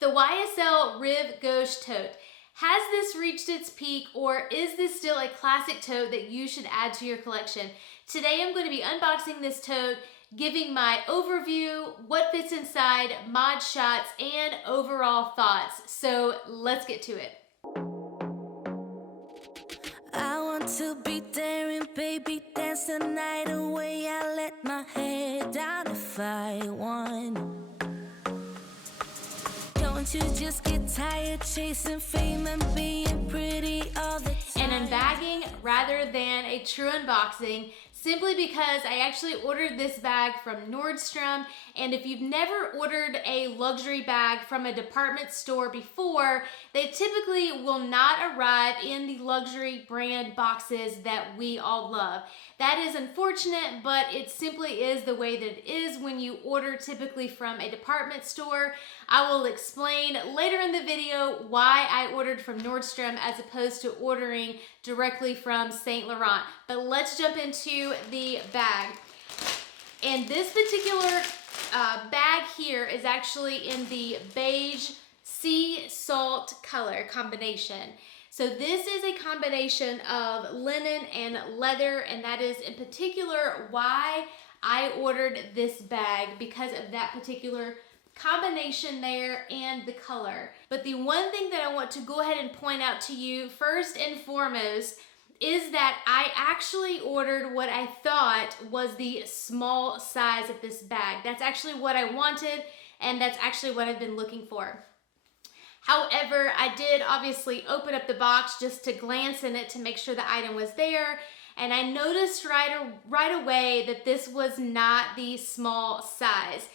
The YSL Rive Gauche Tote. Has this reached its peak, or is this still a classic tote that you should add to your collection? Today I'm going to be unboxing this tote, giving my overview, what fits inside, mod shots, and overall thoughts. So let's get to it. I want to be there and baby dance the night away. I let my head down if I want. Don't you just get tired chasing fame and being pretty all the time? An unbagging rather than a true unboxing, simply because I actually ordered this bag from Nordstrom, and if you've never ordered a luxury bag from a department store before, they typically will not arrive in the luxury brand boxes that we all love. That is unfortunate, but it simply is the way that it is when you order typically from a department store. I will explain later in the video why I ordered from Nordstrom as opposed to ordering directly from Saint Laurent. But let's jump into the bag. And this particular bag here is actually in the beige sea salt color combination. So this is a combination of linen and leather, and that is in particular why I ordered this bag, because of that particular combination there and the color. But the one thing that I want to go ahead and point out to you first and foremost is that I actually ordered what I thought was the small size of this bag. That's actually what I wanted, and that's actually what I've been looking for. However, I did obviously open up the box just to glance in it to make sure the item was there, and I noticed right away that this was not the small size.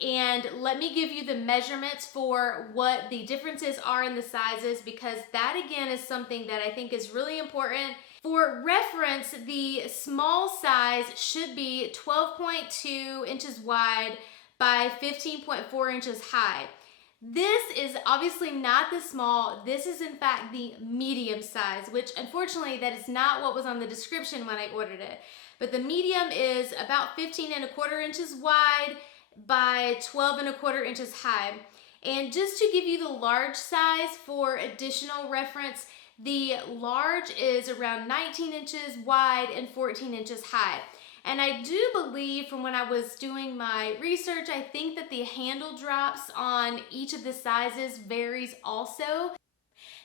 And let me give you the measurements for what the differences are in the sizes, because that again is something that I think is really important. For reference, the small size should be 12.2 inches wide by 15.4 inches high. This is obviously not the small, this is in fact the medium size, which unfortunately that is not what was on the description when I ordered it. But the medium is about 15.25 inches wide by 12.25 inches high. And just to give you the large size for additional reference, the large is around 19 inches wide and 14 inches high. And I do believe from when I was doing my research, I think that the handle drops on each of the sizes varies also.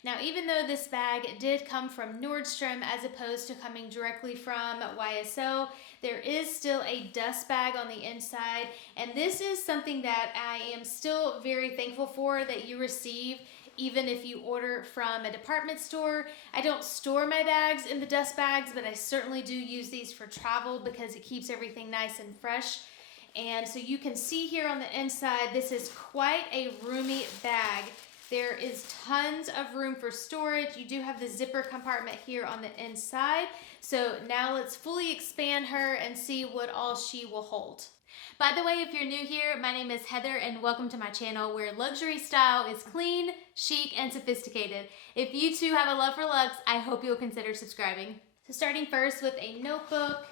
Now, even though this bag did come from Nordstrom as opposed to coming directly from YSL, there is still a dust bag on the inside. And this is something that I am still very thankful for that you receive even if you order from a department store. I don't store my bags in the dust bags, but I certainly do use these for travel because it keeps everything nice and fresh. And so you can see here on the inside, this is quite a roomy bag. There is tons of room for storage. You do have the zipper compartment here on the inside. So now let's fully expand her and see what all she will hold. By the way, if you're new here, my name is Heather and welcome to my channel where luxury style is clean, chic, and sophisticated. If you too have a love for luxe, I hope you'll consider subscribing. So starting first with a notebook,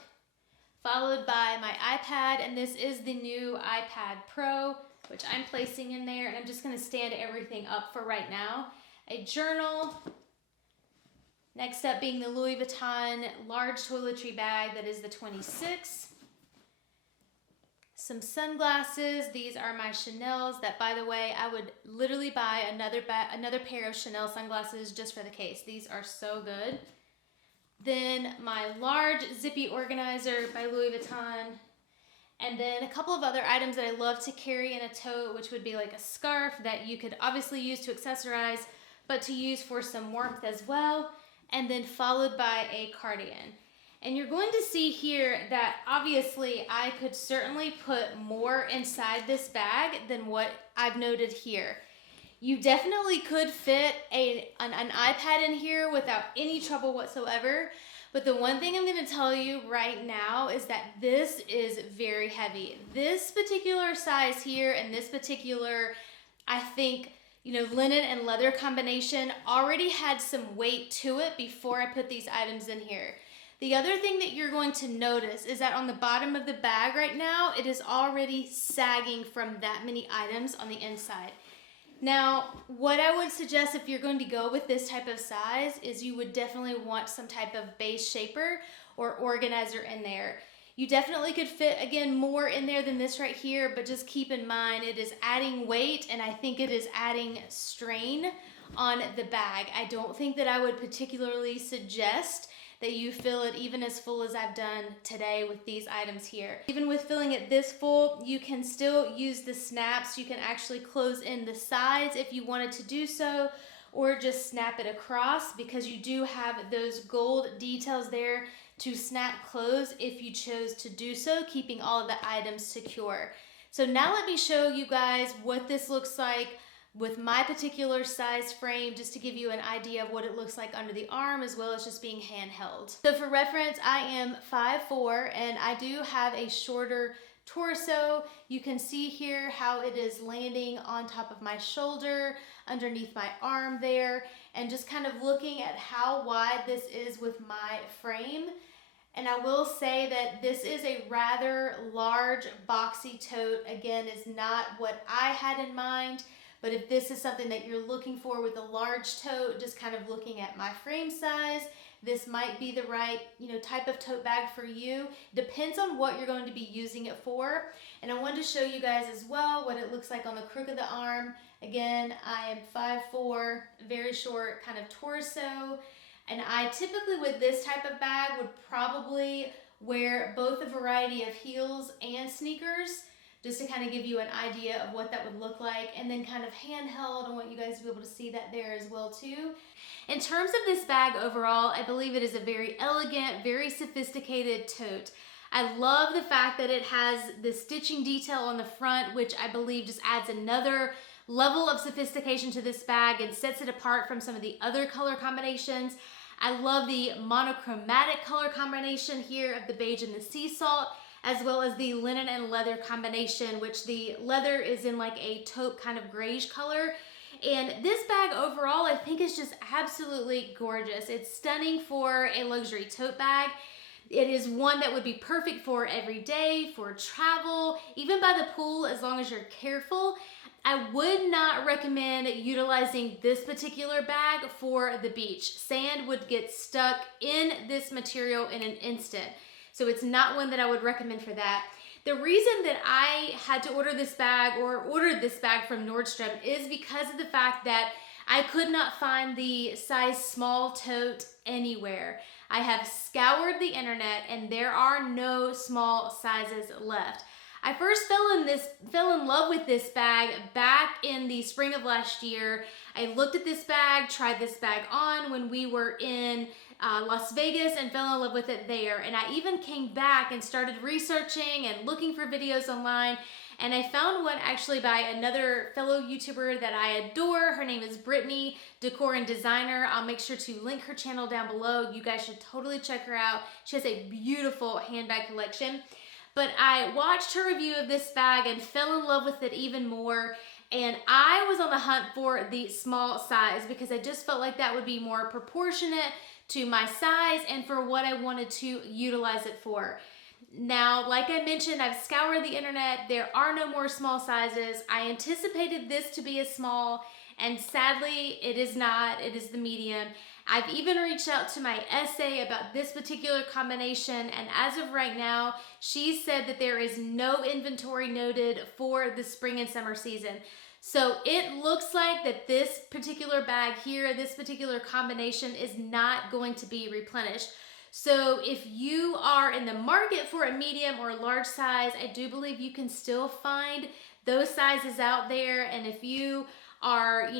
followed by my iPad, and this is the new iPad Pro, which I'm placing in there, and I'm just gonna stand everything up for right now. A journal, next up being the Louis Vuitton large toiletry bag that is the 26. Some sunglasses. These are my Chanel's that, by the way, I would literally buy another pair of Chanel sunglasses just for the case. These are so good. Then my large zippy organizer by Louis Vuitton. And then a couple of other items that I love to carry in a tote, which would be like a scarf that you could obviously use to accessorize, but to use for some warmth as well. And then followed by a cardigan. And you're going to see here that obviously I could certainly put more inside this bag than what I've noted here. You definitely could fit an iPad in here without any trouble whatsoever. But the one thing I'm going to tell you right now is that this is very heavy. This particular size here and this particular, I think, linen and leather combination already had some weight to it before I put these items in here. The other thing that you're going to notice is that on the bottom of the bag right now, it is already sagging from that many items on the inside. Now, what I would suggest if you're going to go with this type of size is you would definitely want some type of base shaper or organizer in there. You definitely could fit, again, more in there than this right here, but just keep in mind it is adding weight, and I think it is adding strain on the bag. I don't think that I would particularly suggest that you fill it even as full as I've done today with these items here. Even with filling it this full, you can still use the snaps. You can actually close in the sides if you wanted to do so, or just snap it across, because you do have those gold details there to snap close if you chose to do so, keeping all of the items secure. So now let me show you guys what this looks like with my particular size frame, just to give you an idea of what it looks like under the arm as well as just being handheld. So for reference, I am 5'4", and I do have a shorter torso. You can see here how it is landing on top of my shoulder, underneath my arm there, and just kind of looking at how wide this is with my frame. And I will say that this is a rather large boxy tote. Again, is not what I had in mind, but if this is something that you're looking for with a large tote, just kind of looking at my frame size, this might be the right, type of tote bag for you. Depends on what you're going to be using it for. And I wanted to show you guys as well what it looks like on the crook of the arm. Again, I am 5'4", very short kind of torso. And I typically with this type of bag would probably wear both a variety of heels and sneakers, just to kind of give you an idea of what that would look like, and then kind of handheld. I want you guys to be able to see that there as well too. In terms of this bag overall, I believe it is a very elegant, very sophisticated tote. I love the fact that it has the stitching detail on the front, which I believe just adds another level of sophistication to this bag and sets it apart from some of the other color combinations. I love the monochromatic color combination here of the beige and the sea salt, as well as the linen and leather combination, which the leather is in like a taupe kind of grayish color. And this bag overall, I think is just absolutely gorgeous. It's stunning for a luxury tote bag. It is one that would be perfect for every day, for travel, even by the pool, as long as you're careful. I would not recommend utilizing this particular bag for the beach. Sand would get stuck in this material in an instant. So it's not one that I would recommend for that. The reason that I had to order this bag or ordered this bag from Nordstrom is because of the fact that I could not find the size small tote anywhere. I have scoured the internet and there are no small sizes left. I first fell in love with this bag back in the spring of last year. I looked at this bag, tried this bag on when we were in Las Vegas and fell in love with it there. And I even came back and started researching and looking for videos online. And I found one actually by another fellow YouTuber that I adore. Her name is Brittany, Decor and Designer. I'll make sure to link her channel down below. You guys should totally check her out. She has a beautiful handbag collection. But I watched her review of this bag and fell in love with it even more. And I was on the hunt for the small size because I just felt like that would be more proportionate to my size and for what I wanted to utilize it for. Now, like I mentioned, I've scoured the internet. There are no more small sizes. I anticipated this to be a small, and sadly, it is not. It is the medium. I've even reached out to my SA about this particular combination, and as of right now, she said that there is no inventory noted for the spring and summer season. So it looks like that this particular bag here, this particular combination is not going to be replenished. So if you are in the market for a medium or a large size, I do believe you can still find those sizes out there. And if you are,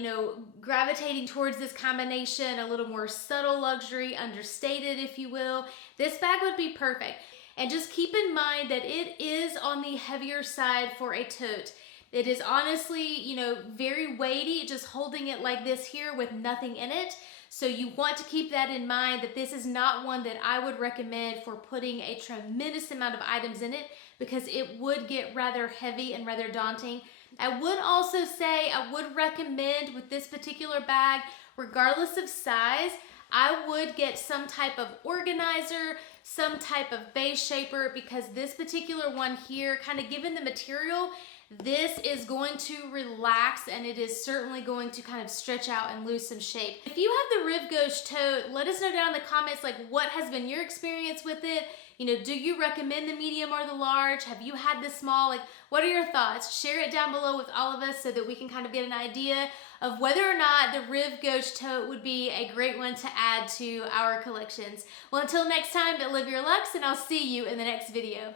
gravitating towards this combination, a little more subtle luxury, understated, if you will, this bag would be perfect. And just keep in mind that it is on the heavier side for a tote. It is honestly, very weighty, just holding it like this here with nothing in it. So you want to keep that in mind, that this is not one that I would recommend for putting a tremendous amount of items in it, because it would get rather heavy and rather daunting. I would also say I would recommend with this particular bag, regardless of size, I would get some type of organizer, some type of base shaper, because this particular one here, kind of given the material, this is going to relax, and it is certainly going to kind of stretch out and lose some shape. If you have the Rive Gauche Tote, let us know down in the comments like what has been your experience with it. You know, do you recommend the medium or the large? Have you had the small? Like, what are your thoughts? Share it down below with all of us so that we can kind of get an idea of whether or not the Rive Gauche Tote would be a great one to add to our collections. Well, until next time, live your Luxe, and I'll see you in the next video.